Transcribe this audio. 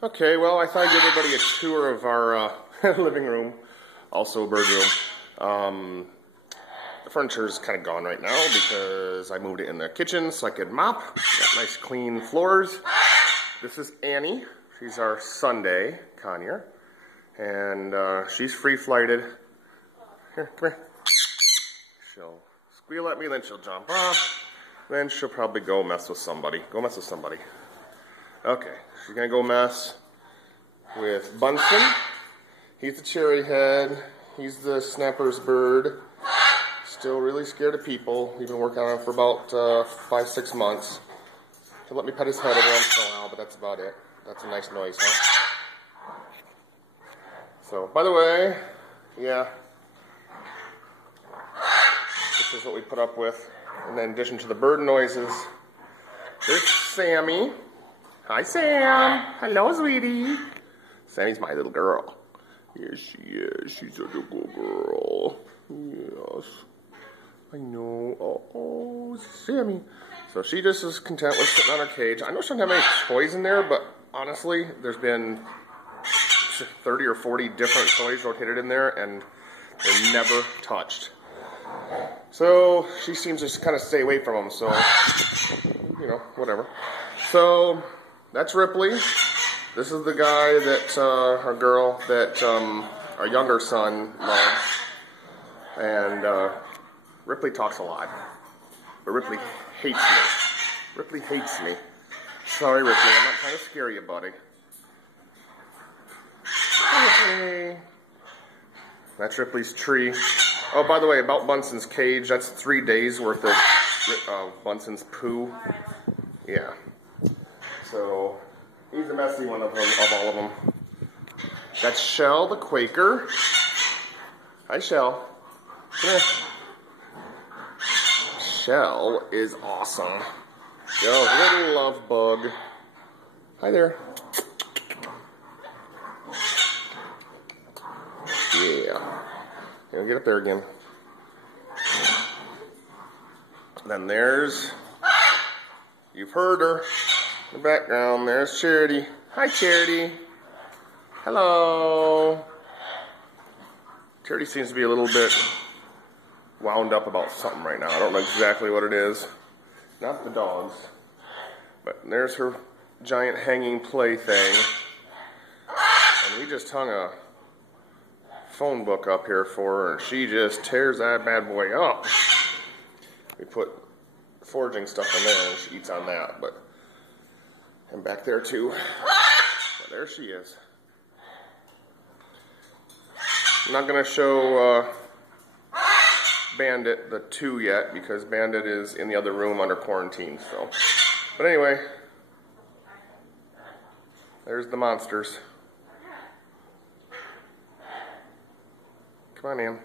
Okay, well, I thought I'd give everybody a tour of our living room, also a bird room. The furniture is kind of gone right now because I moved it in the kitchen so I could mop. Got nice clean floors. This is Annie. She's our Sunday Conure. And she's free-flighted. Here, come here. She'll squeal at me, then she'll jump off. Then she'll probably go mess with somebody. Go mess with somebody. Okay, she's gonna go mess with Bunson. He's the cherry head. He's the snapper's bird. Still really scared of people. We've been working on him for about 5-6 months. He'll let me pet his head every once in a while, but that's about it. That's a nice noise, huh? So, by the way, yeah, this is what we put up with. And then in addition to the bird noises, there's Sammy. Hi, Sam. Hello, sweetie. Sammy's my little girl. Yes, she is. She's a little girl. Yes. I know. Oh, Sammy. So she just is content with sitting on her cage. I know she doesn't have any toys in there, but honestly, there's been 30 or 40 different toys rotated in there, and they're never touched. So she seems to kind of stay away from them, so, you know, whatever. So that's Ripley. This is the guy that, our girl that our younger son loves. And Ripley talks a lot. But Ripley hates me. Ripley hates me. Sorry, Ripley, I'm not trying to scare you, buddy. Ripley. That's Ripley's tree. Oh, by the way, about Bunson's cage, that's 3 days worth of Bunson's poo. Yeah. So, he's the messy one of all of them. That's Chell the Quaker. Hi, Chell. Come here. Chell is awesome. Yo, little love bug. Hi there. Yeah. He'll get up there again. Then there's, you've heard her in the background. There's Charity. Hi, Charity. Hello. Charity seems to be a little bit wound up about something right now. I don't know exactly what it is. Not the dogs. But there's her giant hanging plaything. And we just hung a phone book up here for her, and she just tears that bad boy up. We put foraging stuff in there, and she eats on that. But and back there too. But there she is. I'm not gonna show Bandit the 2 yet because Bandit is in the other room under quarantine. So, but anyway, there's the monsters. Come on, Ann.